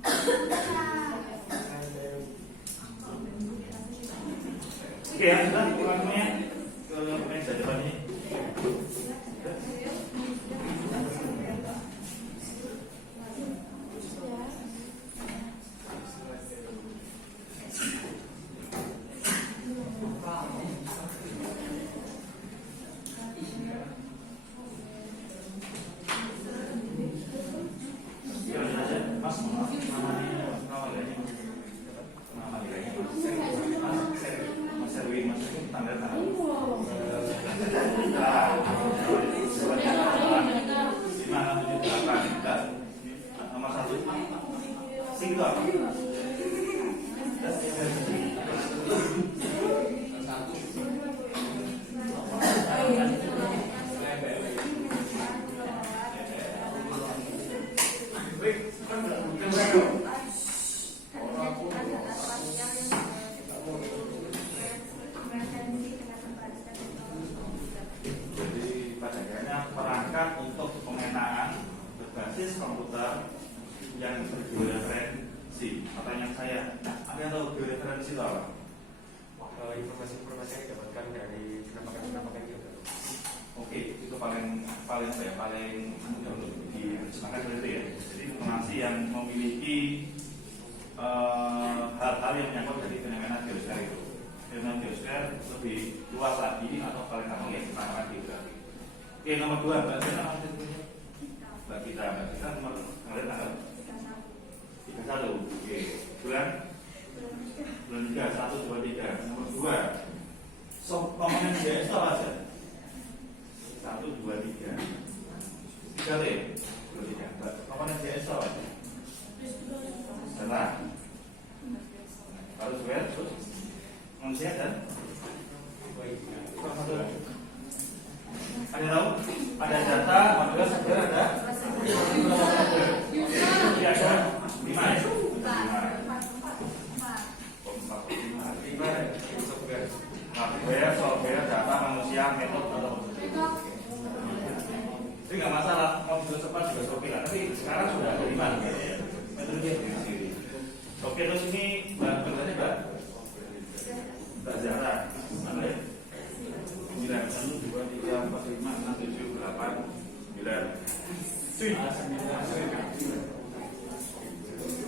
Oke ya, sudah ulangannya ke meja depan ini. Nomor 1 single. Perangkat untuk pemetaan berbasis komputer yang bergeoreferensi. Pertanyaan saya, ada yang tahu georeferensi itu apa? Informasi-informasi yang didapatkan dari penampakan itu. Oke, itu paling mudah untuk diterjemahkan seperti itu ya. Jadi informasi yang memiliki hal-hal yang menyangkut dari fenomena geosfer itu. Fenomena geosfer lebih luas lagi atau paling gampang ya penampakan geografi. Oke, nomor 2, Mbak Gita nomor kemarin tanggal 31. Oke, bulan 3, 1, 2, 3. Nomor 2, komponen GS itu apa aja? 1, 2, 3. 3 deh. 2, 3. Komponen GS itu apa aja? Data. Harus web, terus manusia dan ada tahu? Ada data, hardware, software, ada? Jadi ada 5 ya? 5 hardware, software, data, manusia, metode atau jadi nggak masalah, mau juga cepat juga oke lah. Tapi sekarang sudah ada 5 ya. Metodenya di sini. Oke, terus ini bahannya Mbak Zara. Mana ya? 9, 1, 2, 3, 4, 5, 6, 7, 8, 9.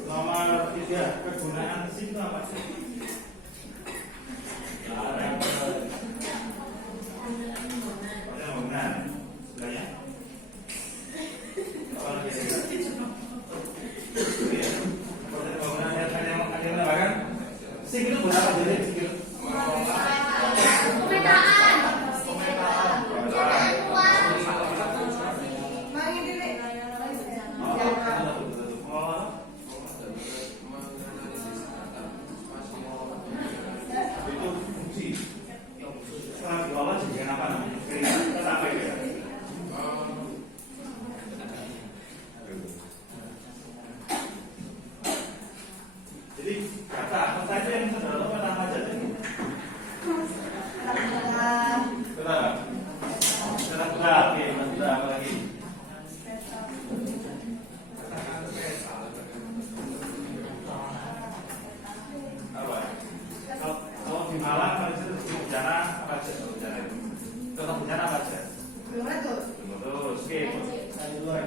Nomor 3, kegunaan SIM itu apa sih? Bangunan, sebenarnya. Apa lagi? Bangunan yang kan? SIM itu berapa jadi?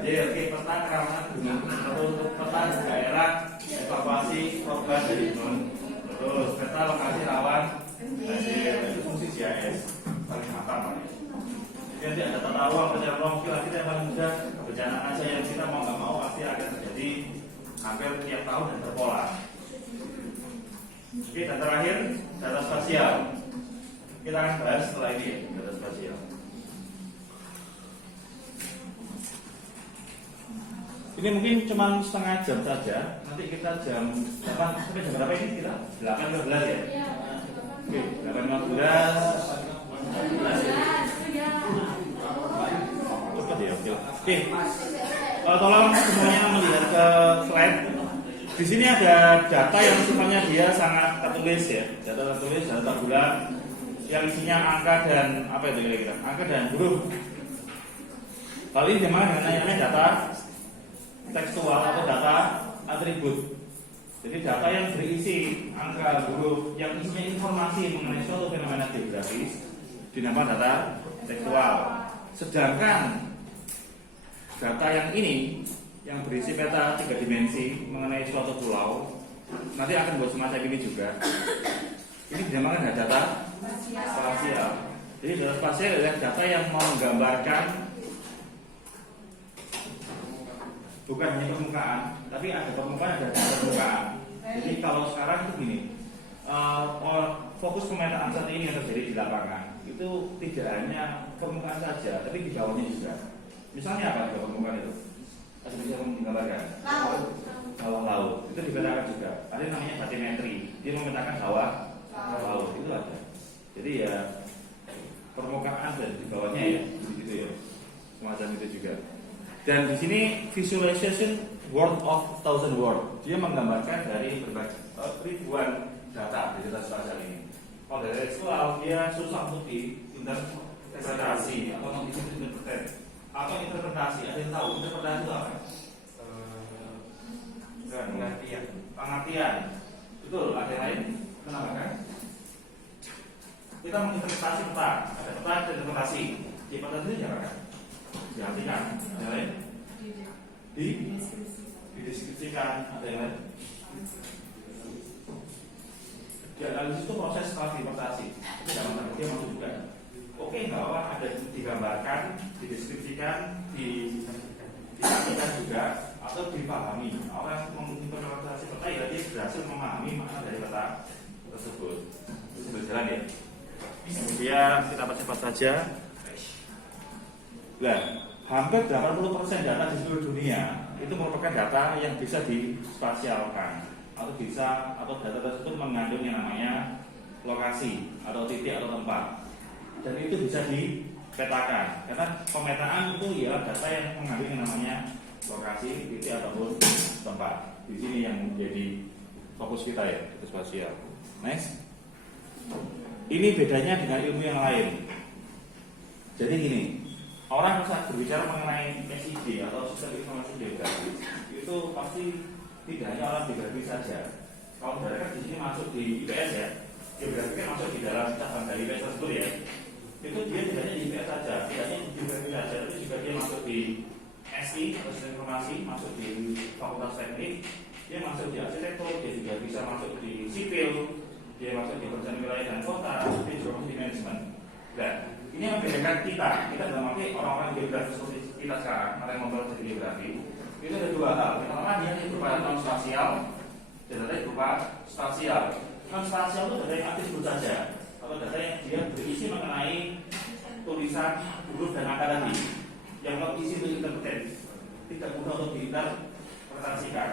Oke, peta kerawanan gunung untuk peta daerah evakuasi korban dari gunung. Terus peta lokasi rawan banjir, itu fungsi GIS paling matang. Jadi ada tata ruang, kira-kira kita yang paling mudah kebencanaan aja yang kita mau nggak mau pasti akan terjadi hampir tiap tahun dan terpola. Oke, dan terakhir data spasial. Kita akan bahas setelah ini ya, data spasial. Ini mungkin cuma setengah jam saja. Nanti kita jam 8 sampai jam berapa ini kita? 8.15 ya? Oke, 8.15. Oke. Tolong semuanya melihat ke slide. Di sini ada data yang sifatnya dia sangat tertulis ya. Data tertulis, data tabular yang isinya angka dan apa itu kira-kira? Angka dan huruf. Kalau ini gimana? Namanya data tekstual atau data atribut. Jadi data yang berisi angka, huruf, yang isinya informasi mengenai suatu fenomena geografis dinamakan data tekstual. Sedangkan data yang ini yang berisi peta 3 dimensi mengenai suatu pulau, nanti akan buat semacam ini juga. Ini dinamakan data spasial. Jadi data spasial adalah data yang menggambarkan bukan hanya permukaan, tapi ada permukaan, ada permukaan. Jadi kalau sekarang itu gini, fokus pemetaan saat ini yang terjadi di lapangan itu tidak hanya permukaan saja, tapi di bawahnya juga. Misalnya apa di permukaan itu? Ada bisa menggambarkan? Bawah laut itu dipetakan juga. Ada yang namanya batimetri, dia memetakan bawah laut itu ada. Jadi ya permukaan dan di bawahnya ya, begitu ya, semacam itu juga. Dan di sini visualization world of thousand word, dia menggambarkan dari berbagai ribuan data di data spasial ini. Kalau dari tekstual dia susah untuk diinterpretasi atau interpretasi. Ada yang tahu interpretasi itu apa? Pengertian. Betul. Ada yang lain? Kenapa kan? Kita menginterpretasi peta, ada peta dan interpretasi. Di peta itu apa kan? Diartikan. Ada lain? Dideskripsikan. Ada yang lain? Di analisis itu proses setelah diinterpretasi. Itu dalam dia masuk juga. Oke, nggak apa, ada digambarkan, dideskripsikan, diartikan juga, atau dipahami. Orang menginterpretasi peta ya dia berhasil memahami makna dari peta tersebut. Itu berjalan ya. Kemudian kita cepat saja. Nah, hampir 80% data di seluruh dunia itu merupakan data yang bisa dispasialkan atau data tersebut mengandung yang namanya lokasi atau titik atau tempat, dan itu bisa dipetakan karena pemetaan itu ialah data yang mengandung yang namanya lokasi, titik ataupun tempat. Di sini yang menjadi fokus kita ya, itu spasial. Next. Ini bedanya dengan ilmu yang lain. Jadi gini, orang saat berbicara mengenai SIG atau sistem informasi geografis itu pasti tidak hanya orang geografi saja. Kalau mereka di sini masuk di IPS ya, geografi kan masuk di dalam cabang dari IPS tersebut ya. Itu dia tidak hanya di IPS saja, tidak hanya di geografi saja, tapi juga dia masuk di SI atau sistem informasi, masuk di fakultas teknik, dia masuk di arsitektur, dia juga bisa masuk di sipil, dia masuk di perencanaan wilayah dan kota, dia juga masuk di manajemen. Dan ini yang membedakan kita dalam arti orang-orang geografi seperti kita sekarang, orang yang mempelajari geografi, itu ada dua hal. Yang pertama dia berupa non spasial, dan data berupa spasial. Non spasial itu data yang aktif saja, atau data yang dia berisi mengenai tulisan, huruf dan angka tadi, yang kalau isi itu interpreted, tidak mudah untuk diinterpretasikan.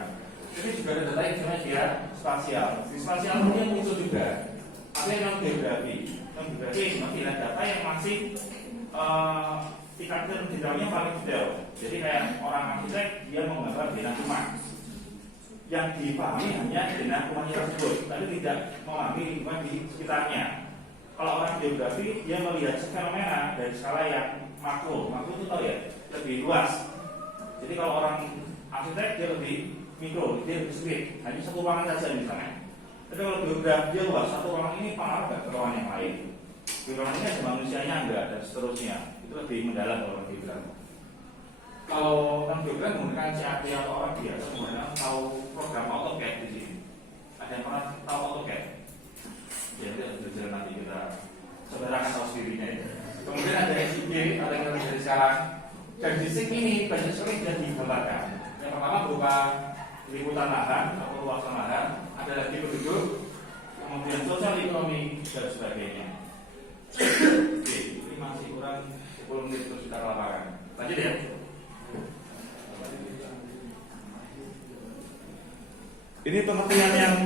Ini juga ada data yang sebenarnya dia spasial. Di spasial dia muncul juga. Ada yang non geografi. Non geografi masih ada data yang masih tingkat detailnya paling detail. Jadi kayak orang arsitek dia menggambar benang rumah. Yang dipahami hanya benang rumahnya tersebut, tapi tidak memahami lingkungan di sekitarnya. Kalau orang geografi dia melihat fenomena dari skala yang makro itu tahu ya, lebih luas. Jadi kalau orang arsitek dia lebih mikro, dia lebih sempit, hanya satu ruangan saja misalnya. Tapi kalau geografi dia luas, satu ruangan ini pengaruh ke ruangan yang lain. Di ruangan ini ada manusianya enggak dan seterusnya. Itu lebih mendalam kalau orang geografi. Kalau orang geografi menggunakan CAD atau orang biasa menggunakan tahu program AutoCAD di sini. Ada yang pernah tahu AutoCAD? Ya itu belajar nanti kita saudara tahu sendirinya ya. Kemudian ada SIG, ada yang lebih dari sekarang. Dan di sini ini banyak sekali sudah digambarkan. Yang pertama berupa liputan lahan atau luasan lahan, ada lagi penduduk, kemudian sosial ekonomi dan sebagainya. Oke, ini masih kurang 10 menit untuk kita lapangan. Lanjut ya. Ini pengertian yang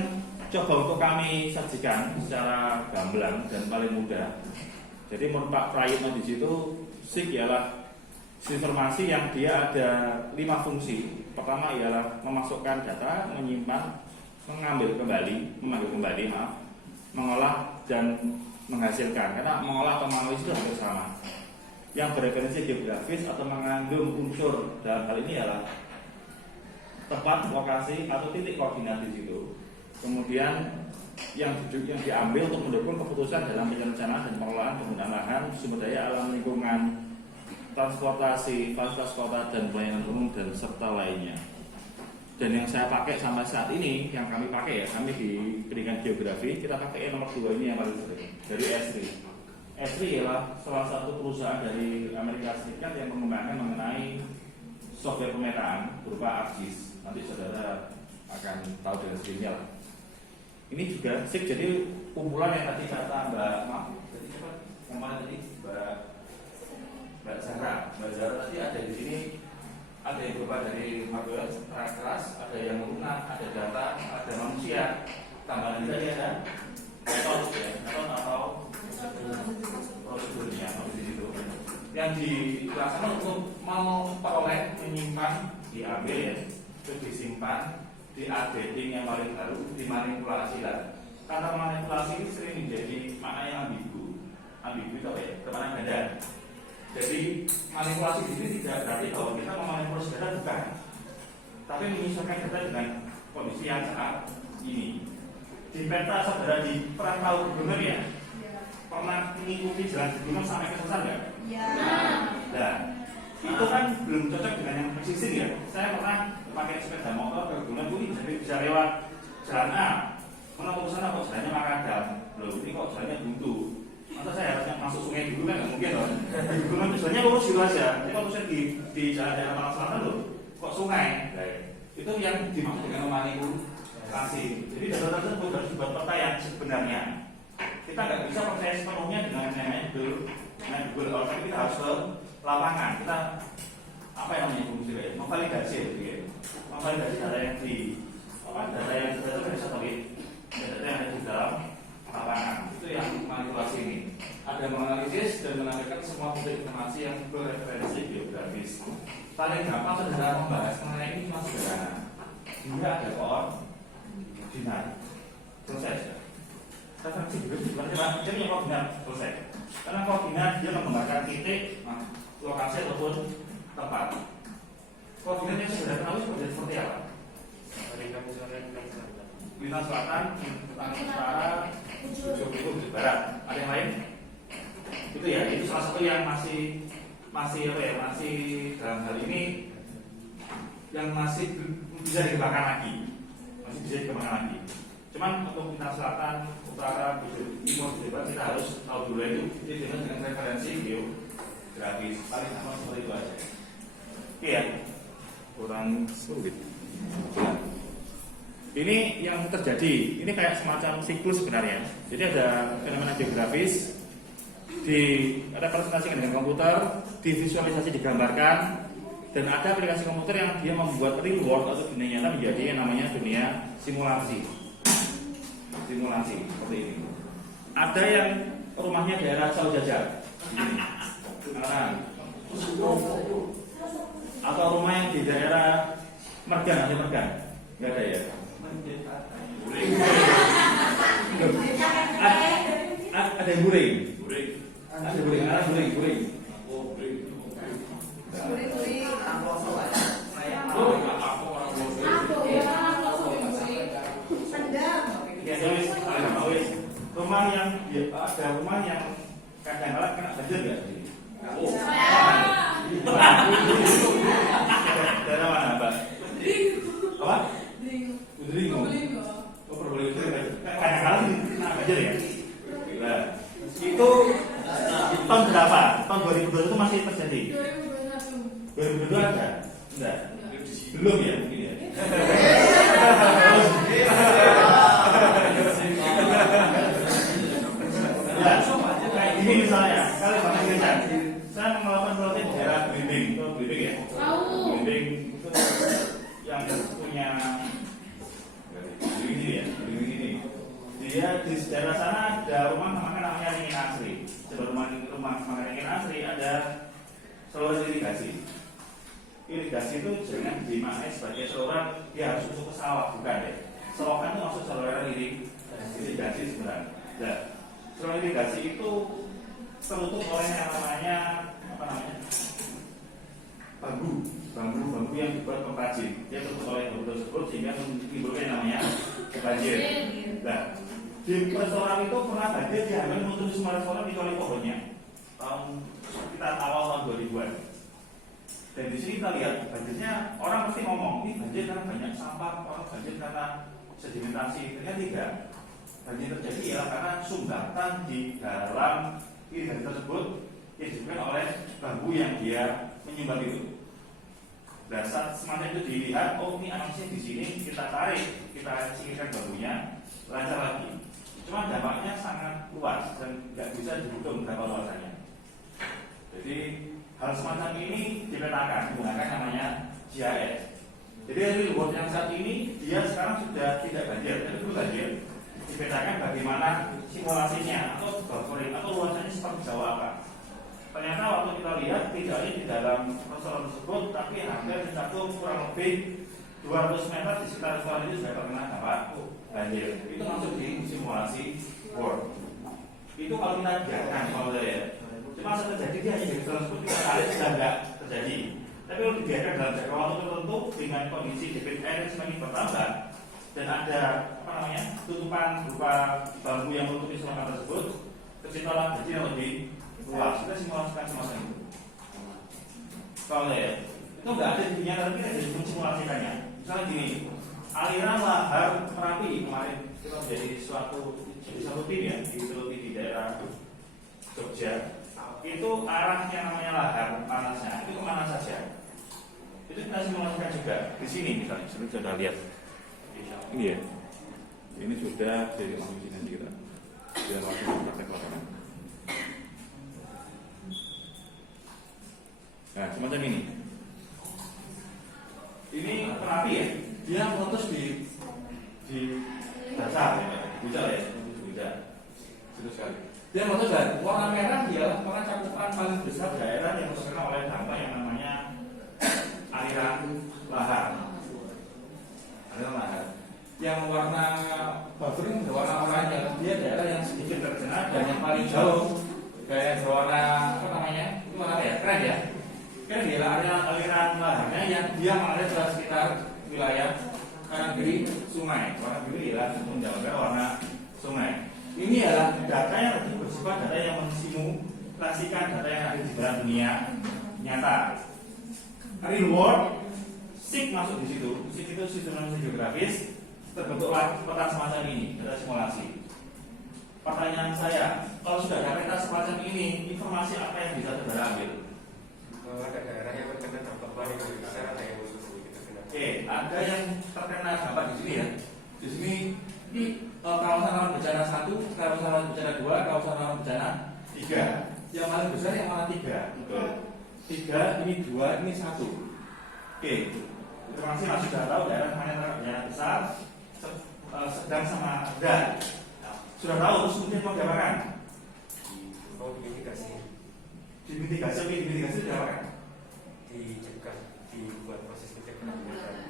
coba untuk kami sajikan secara gamblang dan paling mudah. Jadi menurut Pak Prayitno di situ, SIG ialah informasi yang dia ada 5 fungsi. Pertama ialah memasukkan data, menyimpan, mengambil kembali, mengolah dan menghasilkan. Karena mengolah atau menganalisis itu hampir sama. Yang bereferensi geografis atau mengandung unsur dalam hal ini ialah tempat, lokasi atau titik koordinat di situ. Kemudian yang diambil untuk mendukung keputusan dalam perencanaan dan pengelolaan penggunaan lahan, sumber daya alam lingkungan, transportasi, fasilitas kota dan pelayanan umum dan serta lainnya. Dan yang saya pakai sampai saat ini, yang kami pakai ya, kami di pendidikan geografi, kita pakai nomor 2 ini yang paling sering dari Esri. Esri ialah salah satu perusahaan dari Amerika Serikat yang mengembangkan mengenai software pemetaan berupa ArcGIS. Nanti saudara akan tahu dari sini lah. Ini juga SIG, jadi kumpulan yang tadi kata tadi siapa? Yang mana tadi? Mbak Zahra tadi ada di sini. Ada yang berupa dari hardware keras, ada yang lunak, ada data, ada manusia. Tambahan tadi ada metode atau prosedurnya di situ. Yang dilaksanakan untuk memperoleh, menyimpan, diambil ya, terus disimpan, di updating yang paling baru, dimanipulasi lah. Karena manipulasi ini sering menjadi makna yang ambigu itu apa ya? Kemana ganda. Jadi manipulasi di sini tidak berarti kalau kita memanipulasi data bukan, tapi menyesuaikan data dengan kondisi yang saat ini. Di peta saudara di perantau gunung ya, pernah mengikuti jalan di gunung sampai ke selesai nggak? Ya. Nah, itu kan belum cocok dengan yang existing ya. Saya pernah pakai sepeda motor ke gunung ini bisa lewat jalan A, menempuh sana kok jalannya makadam, loh ini kok jalannya buntu. Masa saya harusnya masuk sungai dulu kan nggak mungkin loh. Di gunung misalnya lurus gitu aja. Tapi kalau misalnya di jalan daerah Malang Selatan loh, kok sungai? Itu yang dimaksud dengan memanipulasi. Jadi data tersebut harus dibuat peta yang sebenarnya. Kita nggak bisa percaya sepenuhnya dengan namanya Google Earth. Tapi kita harus ke lapangan. Kita apa yang namanya fungsi memvalidasi, memvalidasi data yang data yang sudah bisa tahu, data yang ada di dalam lapangan. Itu yang manipulasi ini. Ada menganalisis dan menampilkan semua bentuk informasi yang berreferensi geografis. Paling gampang saudara membahas mengenai ini cuma sederhana. Dia ada koordinat. Selesai. Referensi geografis jadi yang koordinat selesai. Karena koordinat dia menggambarkan titik, lokasi ataupun tempat. Koordinat yang sudah tahu seperti apa? Bintang selatan, bintang utara, ujung barat. Ada yang lain? Itu ya, itu salah satu yang masih dalam hal ini yang masih bisa dikembangkan lagi, Cuman untuk bintang selatan, utara, timur, barat kita harus tahu dulu itu dengan referensi geografis. Paling sama seperti itu aja. Oke ya, kurang sulit. Ini yang terjadi, ini kayak semacam siklus sebenarnya. Jadi ada fenomena geografis, direpresentasikan dengan komputer, divisualisasi digambarkan, dan ada aplikasi komputer yang dia membuat real world atau dunia nyata menjadi yang namanya dunia simulasi. Simulasi seperti ini. Ada yang rumahnya daerah Saujajar, atau rumah yang di daerah Mergan, nggak ada ya? Ada yang buring. Ada buring. Rumah yang kadang-kadang kena banjir nggak? Daerah mana, Mbak? Apa? Udringo. Oh, Probolinggo. Kadang-kadang kena banjir ya. Nah, itu tahun berapa? Tahun 2002 itu masih terjadi. 2002 ada? Enggak. Belum ya mungkin ya. Kayak gini misalnya, kalian banyak kerja. Saya melakukan pelatihan di daerah Blimbing, itu Blimbing ya. Blimbing itu yang punya Blimbing ini. Dia di daerah sana ada rumah namanya Ringin Asri. Sebelum rumah Ringin Asri ada saluran irigasi. Irigasi itu jangan dimaknai sebagai saluran dia harus masuk ke sawah, bukan ya. Selokan itu masuk saluran irigasi sebenarnya. Nah, saluran irigasi itu tertutup oleh yang namanya bambu. bambu-bambu yang dibuat pengrajin. Dia tertutup oleh bambu tersebut sehingga menimbulkan yang namanya banjir. Nah, di restoran itu pernah banjir di hampir menutup semua restoran kecuali pohonnya. Kita awal tahun 2000-an. Dan di sini kita lihat banjirnya, orang pasti ngomong ini banjir karena banyak sampah, orang banjir karena sedimentasi. Ternyata tidak. Banjir terjadi ya karena sumbatan di dalam irigasi tersebut yang disebabkan oleh bambu yang dia menyumbat itu. Dan saat semacam itu dilihat, oh ini anaknya di sini, kita tarik, kita singkirkan bambunya, lancar lagi. Cuma dampaknya sangat luas dan nggak bisa dihitung berapa luasannya. Jadi hal semacam ini dipetakan menggunakan namanya GIS. Jadi reward yang saat ini dia sekarang sudah tidak banjir, tapi dulu banjir. Dipetakan bagaimana simulasinya atau buffering atau luasannya seperti jauh apa. Ternyata waktu kita lihat tidak hanya di dalam restoran tersebut, tapi hampir mencakup kurang lebih 200 meter di sekitar restoran itu sudah terkena dampak banjir. Itu masuk di simulasi Word. Itu kalau kita biarkan kalau saya, cuma saat terjadi dia hanya di restoran tersebut kita tarik sudah tidak terjadi. Tapi kalau dibiarkan dalam jangka waktu tertentu dengan kondisi debit air yang semakin bertambah dan ada tutupan berupa bambu yang menutupi selokan tersebut, kecentalan banjir yang lebih luas. Kita simulasikan semacam itu. Kalau ya, itu nggak ada di dunia, tapi kita jadi mensimulasikannya. Misalnya gini, aliran lahar Merapi kemarin kita menjadi suatu tim ya di daerah Jogja. Itu arahnya namanya lahar panasnya itu kemana saja? Itu kita simulasikan juga di sini misalnya. Sini sudah lihat. Ini ya. Ini sudah dari langsung nanti kita biar langsung praktek lapangan. Nah, semacam ini. Ini Merapi ya. Dia meletus di dasar ya, di bujal ya, bujal. Terus sekali. Dia meletus dan warna merah ialah warna cakupan paling besar daerah yang terkena oleh dampak yang namanya aliran lahar. Aliran lahar. Yang warna buffering warna oranye, dia daerah yang sedikit terkena dan yang paling jauh kayak berwarna apa namanya? Itu warna ya, keren ya. Kan dia aliran laharnya yang dia mengalir ke sekitar wilayah kanan kiri sungai. Warna biru ialah menjaga warna sungai. Ini adalah data yang lebih bersifat data yang mensimulasikan data yang ada di dalam dunia nyata. Real world, SIG masuk di situ. SIG itu sistem geografis, terbentuklah peta semacam ini, data simulasi. Pertanyaan saya, kalau sudah ada peta semacam ini, informasi apa yang bisa saudara ambil? Ada daerah yang terkena dampak paling besar, ada yang terkena. Oke, ada yang terkena dampak di sini ya. Di sini ini kawasan rawan bencana 1, kawasan rawan bencana 2, kawasan rawan bencana 3. Yang paling besar yang mana 3? Betul. 3, ini 2, ini 1. Oke, informasi masih sudah tahu daerah mana yang bencana besar, sedang sama rendah. Sudah tahu, terus kemudian mau diapakan? Mau dimitigasi. Dimitigasi diapakan? Dicegah, dibuat proses pencegahan.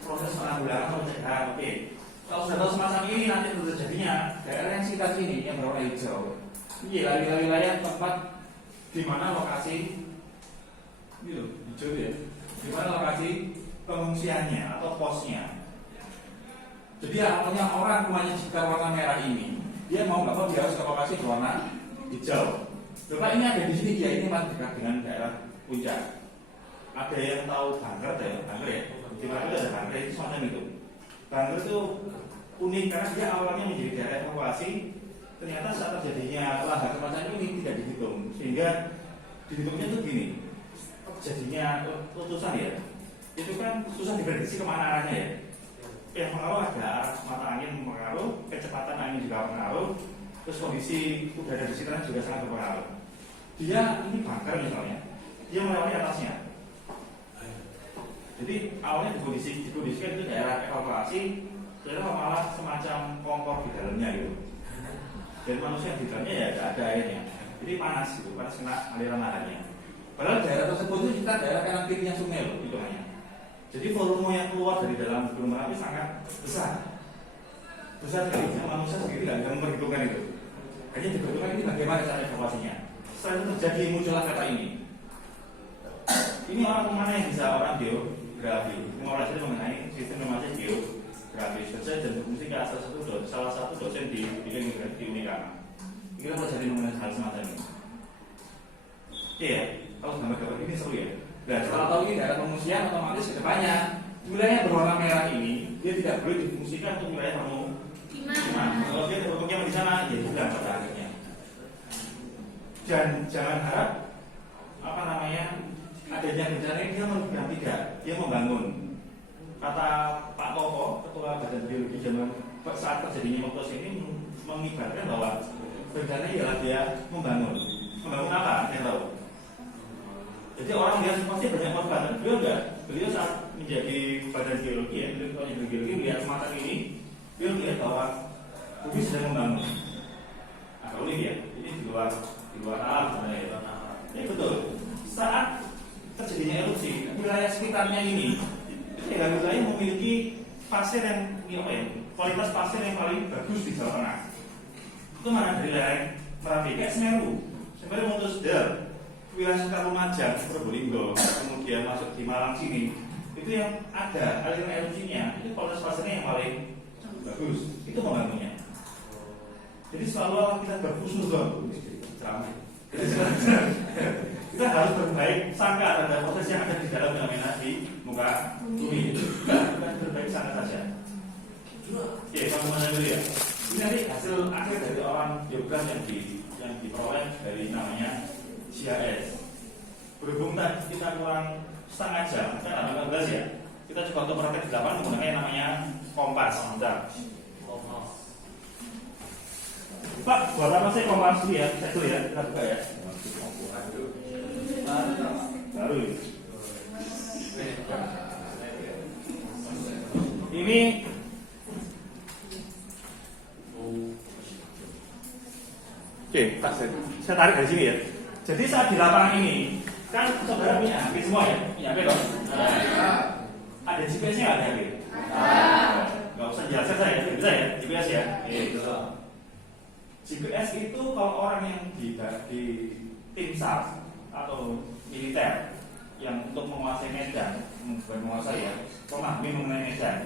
Proses penanggulangan atau pencegahan. Oke. Kalau sudah tahu semacam ini nanti terjadinya daerah yang sekitar ini yang berwarna hijau. Ini wilayah tempat di mana lokasi ini loh hijau ya. Di mana lokasi pengungsiannya atau posnya. Jadi artinya orang rumahnya sekitar warna merah ini, dia mau nggak mau dia harus ke lokasi berwarna hijau. Coba ini ada di sini ya, ini masih dekat dengan daerah puncak. Ada yang tahu Bangker ya? Bangker ya? Di mana ada Bangker itu semacam itu. Bangker itu unik karena dia awalnya menjadi daerah evakuasi. Ternyata saat terjadinya lahar semacam ini tidak dihitung, sehingga dihitungnya itu gini. Terjadinya letusan ya, itu kan susah diprediksi kemana arahnya ya. Yang pengaruh ada arah mata angin mengaruh, kecepatan angin juga mengaruh, terus kondisi udara di sekitar juga sangat berpengaruh. Dia ini Bangker misalnya, dia melewati atasnya. Jadi awalnya dikondisikan itu daerah evakuasi, ternyata malah semacam kompor di dalamnya gitu. Dan manusia di dalamnya ya ada airnya. Jadi panas gitu, panas kena aliran laharnya. Padahal daerah tersebut itu kita daerah kanan kirinya sungai loh hitungannya. Jadi volume yang keluar dari dalam Gunung Merapi sangat besar. Besar sekali, manusia sendiri nggak bisa memperhitungkan itu. Hanya diperhitungkan ini bagaimana cara evakuasinya. Setelah itu terjadi muncullah kata ini. Ini orang mana yang bisa orang geografi. Mempelajari mengenai sistem informasi geografis. Saya dan berfungsi ke salah satu dosen di Unikana. Kita pelajari mengenai hal semacam ini. Iya, kalau gambar-gambar ini seru ya. Nah, setelah tahu ini daerah pengungsian, otomatis ke depannya wilayah berwarna merah ini dia tidak boleh difungsikan untuk wilayah pemukiman. Kalau dia berpemukiman di sana, ya sudah pada akhirnya. Dan jangan harap adanya bencana ini dia membangun tidak, dia membangun. Kata Pak Toto, Ketua Badan Biologi zaman saat terjadinya Meletus ini mengibarkan bahwa bencana ialah dia membangun. Membangun apa? Yang tahu. Jadi orang lihat pasti banyak korban. Beliau enggak. Beliau saat menjadi Badan Geologi ya, beliau menjadi geologi melihat semacam ini, beliau melihat bahwa bumi sedang membangun. Agak unik ya. Ini di luar alam sebenarnya ya. Ya betul. Saat terjadinya erupsi, wilayah sekitarnya ini itu ya wilayah memiliki pasir yang kualitas pasir yang paling bagus di Jawa Tengah. Itu mana dari lereng Merapi kayak Semeru Meletus Del, wilayah sekitar Lumajang, Probolinggo, kemudian masuk di Malang sini, itu yang ada aliran erupsinya, itu kualitas pasirnya yang paling bagus, itu membangunnya. Jadi selalu kita berhusnuzon, kita harus berbaik sangka terhadap proses yang ada di dalam fenomena di muka bumi. Kita berbaik sangka saja. Oke, kamu mana dulu ya? Ini nanti hasil akhir dari orang geograf yang diperoleh dari namanya GIS. Berhubung tadi kita kurang setengah jam, kan 15 ya. Kita coba untuk praktek di lapangan menggunakan yang namanya kompas. Bentar. Pak, buat apa sih kompas dulu ya? Saya dulu ya, kita buka ya. Baru. Ini oke, saya tarik dari sini ya. Jadi saat di lapangan ini, kan saudara punya HP semua ya? Punya HP dong? Ada GPS-nya ada HP? Nggak usah jelaskan saya, bisa ya? GPS ya? GPS itu kalau orang yang di tim SAR atau militer yang untuk menguasai medan, bukan menguasai ya, memahami mengenai medan,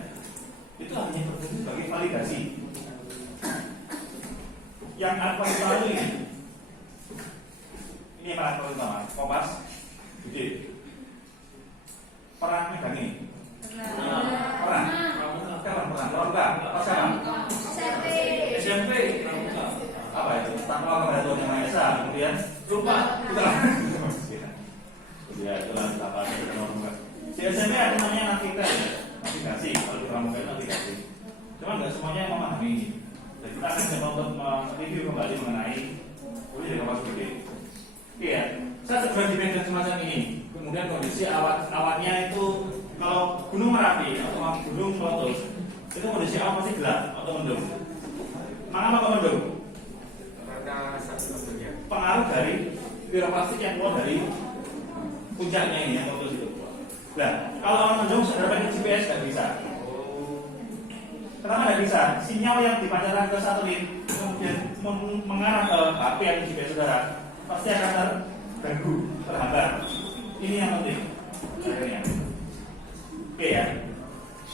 itu hanya berfungsi sebagai validasi. Yang apa itu ini yang paling pertama, kompas, gede. Perang medan ini. Perang. Apa sekarang? SMP. Apa itu? Tanpa kebetulan yang Maha Esa. Kemudian lupa. Ya itulah apa si SMP ada namanya navigasi. Kalau di pramuka navigasi. Cuma nggak semuanya yang memahami ini. Jadi kita akan coba untuk mereview kembali mengenai dari kompas gede. Iya, saya sedang di medan semacam ini. Kemudian kondisi awannya itu kalau Gunung Merapi atau Gunung Meletus itu kondisi awan pasti gelap atau mendung. Mengapa kok mendung? Karena satu-satunya pengaruh dari piroplastik yang keluar dari puncaknya ini yang meletus itu. Nah, kalau awan mendung saudara pakai GPS nggak bisa. Kenapa nggak bisa? Sinyal yang dipancarkan ke satelit kemudian mengarah ke HP yang GPS saudara pasti akan terganggu, terhambat. Ini yang penting. Akhirnya. Oke ya.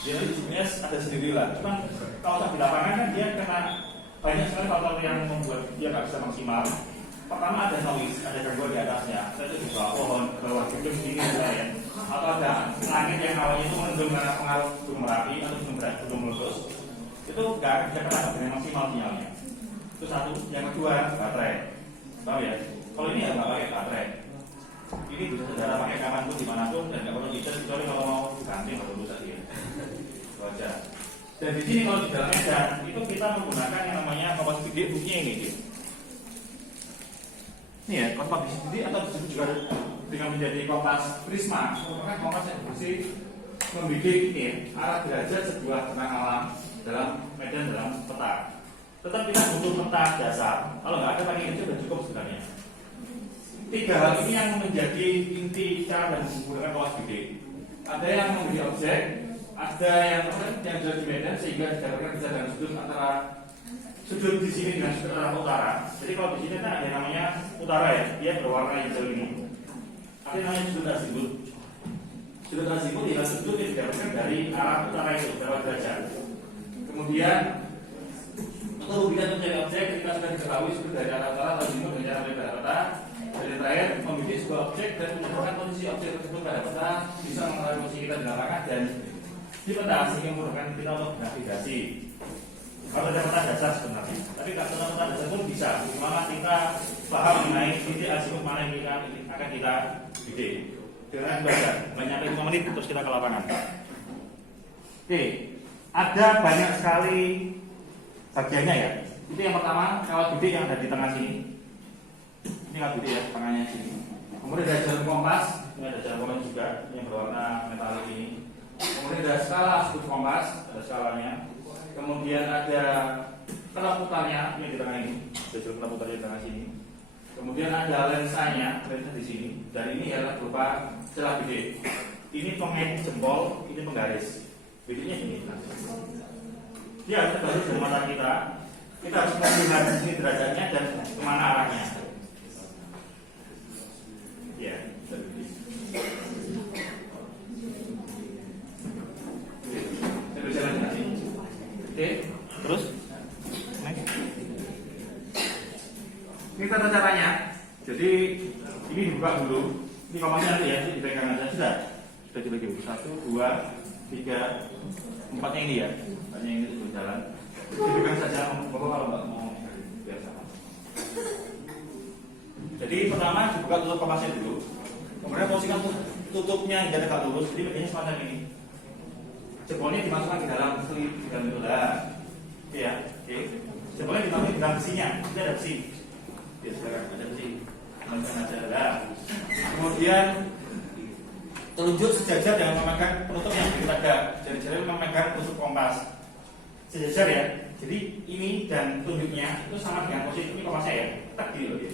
Jadi GPS ada sendiri lah. Cuman kalau di lapangan kan dia kena banyak sekali faktor yang membuat dia nggak bisa maksimal. Pertama ada noise, ada gangguan di atasnya. Saya itu di bawah pohon, bawah gedung ini ya. Atau ada langit yang awalnya itu mendung karena pengaruh gunung Merapi atau gunung Meletus. Itu nggak akan bisa kena dengan maksimal sinyalnya. Itu satu. Yang kedua baterai. Tahu ya? Kalau ini ya nggak pakai baterai. Ini bisa saudara pakai kapanpun dimanapun dan nggak perlu dicat kecuali kalau mau diganti baru bisa dia. Itu aja. Dan di sini kalau di dalam medan itu kita menggunakan yang namanya kompas gede, bunyinya ini dia. Ini ya kompas gede atau disebut juga dengan menjadi kompas prisma. Merupakan kompas yang berfungsi membidik ini ya, arah derajat sebuah benang alam dalam medan dalam peta. Tetap kita butuh peta dasar. Kalau nggak ada pakai itu sudah cukup sebenarnya. Tiga hal ini yang menjadi inti cara dan menggunakan kompas gede. Ada yang memberi objek, ada yang sudah di medan sehingga didapatkan bisa dengan sudut antara sudut di sini dengan sudut arah utara. Jadi kalau di sini kan ada yang namanya utara ya, dia berwarna hijau ini. Ada yang namanya sudut azimut. Sudut azimut ialah sudut yang didapatkan dari arah utara itu berapa derajat. Kemudian untuk memberikan mencari objek ketika sudah diketahui sudut dari arah utara atau azimut dengan cara melihat peta. Dan terakhir memiliki sebuah objek dan menentukan posisi objek tersebut pada peta bisa mengetahui posisi kita di lapangan dan di peta sehingga memudahkan kita untuk navigasi. Kalau ada peta dasar sebenarnya, tapi kalau ada peta dasar pun bisa. Bagaimana kita paham mengenai titik azimut mana yang akan kita bidik. Dengan baca, banyak 5 menit terus kita ke lapangan. Oke, ada banyak sekali bagiannya ya. Itu yang pertama, kawat bidik yang ada di tengah sini. Ini kawat bidik ya, tengahnya sini. Kemudian ada jarum kompas, ini ada jarum kompas juga yang berwarna metalik ini. Kemudian ada skala sudut kompas, ada skalanya. Kemudian ada peraputannya yang di tengah ini, ada jarum peraputannya di tengah sini. Kemudian ada lensanya, lensa di sini. Dan ini adalah berupa celah bidik. Ini pengait jempol, ini penggaris. Bidiknya ini. Ya, kita baru dari mata kita. Kita harus melihat di sini derajatnya dan kemana arahnya. Ya, oke, terus ini tata caranya. Jadi ini dibuka dulu. Ini komanya nanti ya, dipegang aja sudah dibagi 1, 2, 3, 4-nya ini ya. 4-nya ini berjalan. Dipegang saja, kalau nggak mau biasa. Jadi pertama dibuka tutup kompasnya dulu. Kemudian posisikan tutupnya hingga tegak lurus. Jadi bagiannya semacam ini. Jempolnya dimasukkan di dalam selip, di dalam itu lah. Oke ya, oke. Jempolnya dimasukkan di dalam besinya. Ini ada besi. Ya, sekarang ada besi. Masukkan aja lah. Kemudian telunjuk sejajar dengan memegang penutup yang tegak. Jari-jari memegang tusuk kompas. Sejajar ya. Jadi ini dan tunjuknya itu sama dengan posisi ini kompasnya ya. Tak gini loh dia.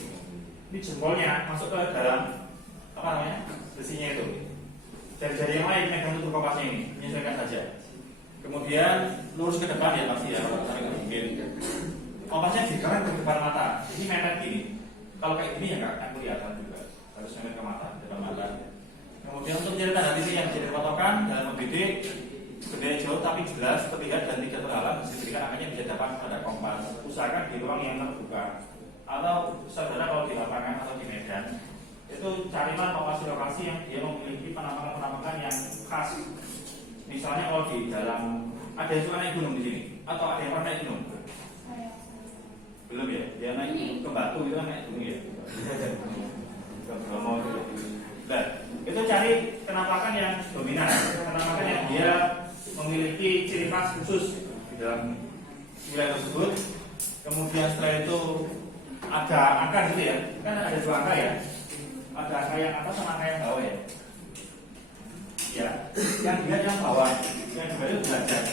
Ini jempolnya masuk ke dalam apa namanya besinya itu. Jari-jari yang lain megang tutup kompasnya ini, menyesuaikan saja. Kemudian lurus ke depan ya pasti ya, kalau sampai nggak mungkin. Kompasnya digerak ke depan mata, ini mepet gini. Kalau kayak gini ya nggak akan kelihatan juga, harus mepet ke mata, depan mata. Kemudian untuk menjadi tanda titik yang jadi patokan dalam membidik benda jauh tapi jelas terlihat dan tidak terhalang, sehingga angkanya bisa dapat pada kompas. Usahakan di ruang yang terbuka. Atau saudara kalau di lapangan atau di medan itu carilah lokasi-lokasi yang dia memiliki penampakan-penampakan yang khas. Misalnya kalau di dalam ada yang suka naik gunung di sini atau ada yang pernah naik gunung belum ya? Dia naik gunung ke Batu itu kan naik gunung ya? Ke Bromo gitu. Nah, itu cari penampakan yang dominan, penampakan yang dia memiliki ciri khas khusus di dalam wilayah tersebut. Kemudian setelah itu ada angka gitu ya, kan ada 2 angka ya, ada angka yang atas sama angka yang bawah ya. Ya, yang dilihat yang bawah, yang dilihat itu derajat.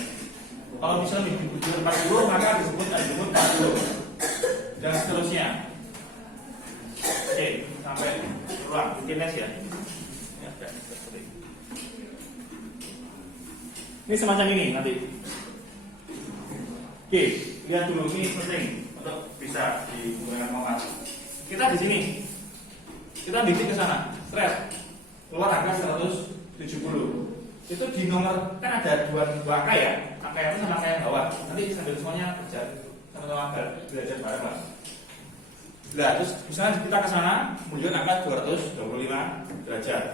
Kalau misalnya di 40 maka disebut azimut 40 dan seterusnya. Oke, sampai ruang bikin les ya. Ini semacam ini nanti. Oke, lihat dulu ini penting untuk bisa digunakan kompas. Kita di sini, kita bidik ke sana, stres, keluar angka 170. Itu di nomor kan ada dua angka ya, angka yang atas sama angka yang bawah. Nanti sambil semuanya sama-sama belajar bareng. Nah, terus misalnya kita ke sana menunjukkan angka 225 derajat.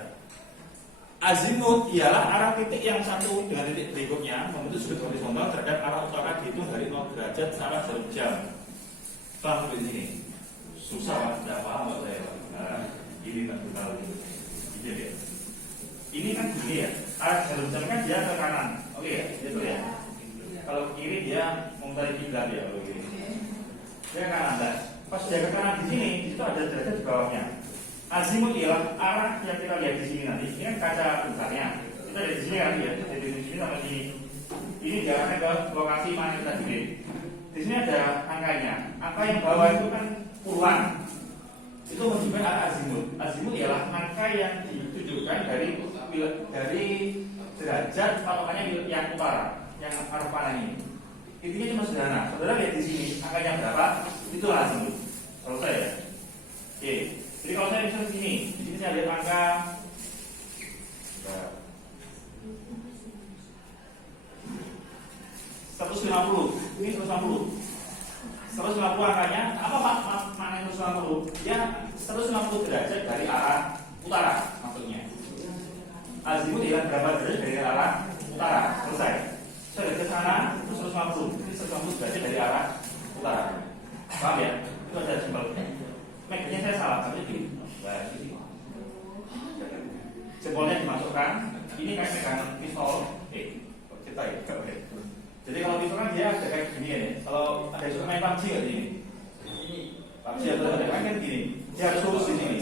Azimut ialah arah titik yang satu dengan titik berikutnya membentuk sudut horizontal terhadap arah utara dihitung dari 0 derajat secara jarum jam. Paham sampai sini? Susah lah, tidak paham nggak saya. Nah, ini tak tahu ini dia. Ini kan gini ya, arah jarum jam kan dia ke kanan, oke ya, gitu ya. Kalau kiri dia memutar kiblat ya, kalau kiri. Dia ke kanan, dan pas dia ke kanan di sini, itu ada derajat di bawahnya. Azimut ialah arah yang kita lihat di sini nanti. Ini kan kaca besarnya. Kita lihat di sini kan ya, jadi di sini sama sini. Ini diarahkan ke lokasi mana kita bidik. Di sini ada angkanya. Angka yang bawah itu kan puluhan. Itu menunjukkan arah azimut. Azimut ialah angka yang ditujukan dari derajat patokannya yang utara, yang arah panah ini. Intinya cuma sederhana. Saudara lihat di sini angkanya berapa? Itu azimut. Selesai ya. Oke. Jadi kalau saya bisa di sini saya lihat angka Ini 150. 150 angkanya apa Pak? Maknanya 150? Ya 150 derajat dari arah utara maksudnya. Azimut ialah berapa derajat dari arah utara. Selesai. Saya dari sana 150. Ini 150 derajat dari arah utara. Paham ya? Itu ada simbol. Makanya saya salah tapi di sini. Jempolnya dimasukkan. Ini kayak megang pistol. Kita ya. Jadi kalau pistol kan dia ada kayak gini ya. Kalau ada yang main PUBG nggak ini? PUBG atau ada main kan gini. Dia harus lurus di sini.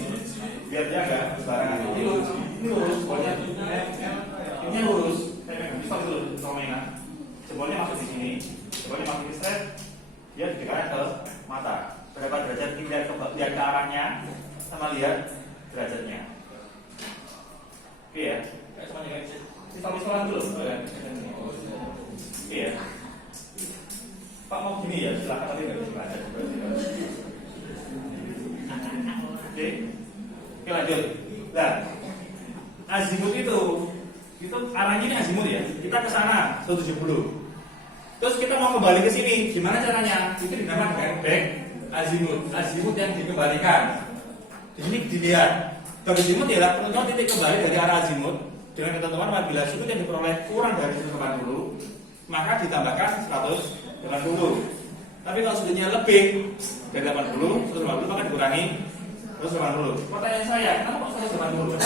Biar dia nggak sembarangan. Ini lurus. Ini lurus. Jempolnya ini lurus. Kayak megang pistol itu kalau mainan. Jempolnya masuk di sini. Jempolnya masuk di strap. Dia didekatkan ke mata. Berapa derajat lihat ke arahnya sama lihat derajatnya. Oke ya. Kayak semuanya kayak pistol-pistolan dulu. Iya. Pak mau gini ya, silakan tapi nggak bisa aja. Oke lanjut. Nah, azimut itu arahnya ini azimut ya. Kita ke sana 170. Terus kita mau kembali ke sini, gimana caranya? Itu dinamakan back azimut. Azimut yang dikembalikan. Di sini dilihat. Back azimut ialah penentuan titik kembali dari arah azimut dengan ketentuan apabila sudut yang diperoleh kurang dari 180 maka ditambahkan 180. Tapi kalau sudutnya lebih dari 80, 180 maka dikurangi 180. Pertanyaan saya, kenapa kok 180?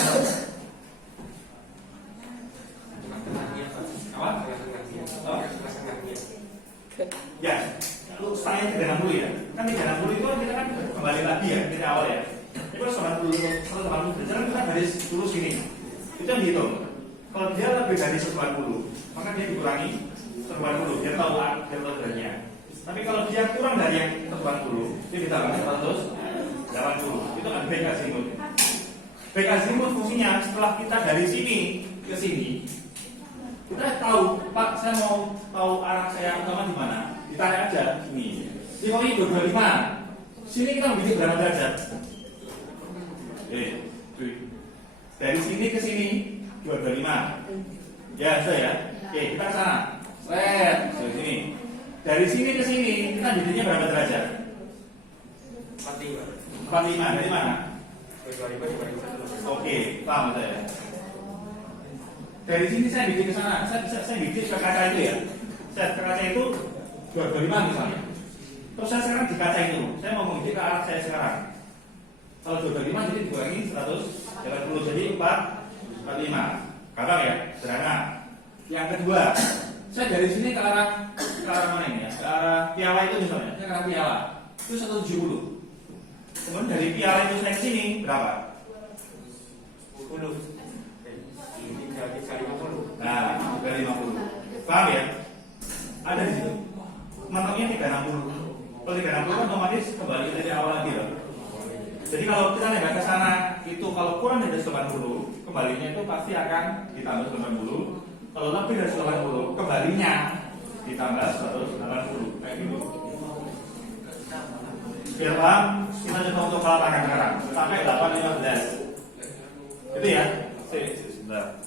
Apa? Ya, lu saya 360 ya. Kan 360 itu kita kan kembali lagi ya dari awal ya. Ini kalau 180 berjalan kita garis dulu sini. Itu yang dihitung. Kalau dia lebih dari 180, maka dia dikurangi 180, dia tahu derajatnya. Tapi kalau dia kurang dari yang 180, dia ditambah 180. Itu kan back azimut. Back azimut fungsinya setelah kita dari sini ke sini, kita tahu, Pak, saya mau tahu arah saya utama di mana. Ditarik aja ini. Ini kalau ini 225, sini kita memilih berapa derajat? Dari sini ke sini 225. Ya, sudah ya. Oke, kita ke sana. Dari sini. Dari sini ke sini kita bidiknya berapa derajat? 45. 45 dari mana? Oke, paham saya. Dari sini saya bidik ke sana. Saya bidik ke kaca itu ya. Saya ke kaca itu 225 misalnya. Terus saya sekarang di kaca itu, saya mau membidik ke arah saya sekarang. Kalau 225 jadi dikurangi 180 jadi 45. Gampang ya, sederhana. Yang kedua, saya dari sini ke arah mana ini ya? Ke arah piala itu misalnya, saya ke arah piala itu 170. Kemudian dari piala itu saya ke sini berapa? 10. Nah, dari 50. Paham ya? Ada di situ. Mentoknya 360. Kalau 360 kan otomatis kembali dari awal lagi loh. Jadi kalau kita nembak ke sana itu kalau kurang dari 80, kembalinya itu pasti akan ditambah 90. Kalau lebih dari 90, kembalinya ditambah 180. Kayak gitu. Biar paham, kita coba untuk lapangan sekarang sampai 8.15. Itu ya. Sebentar.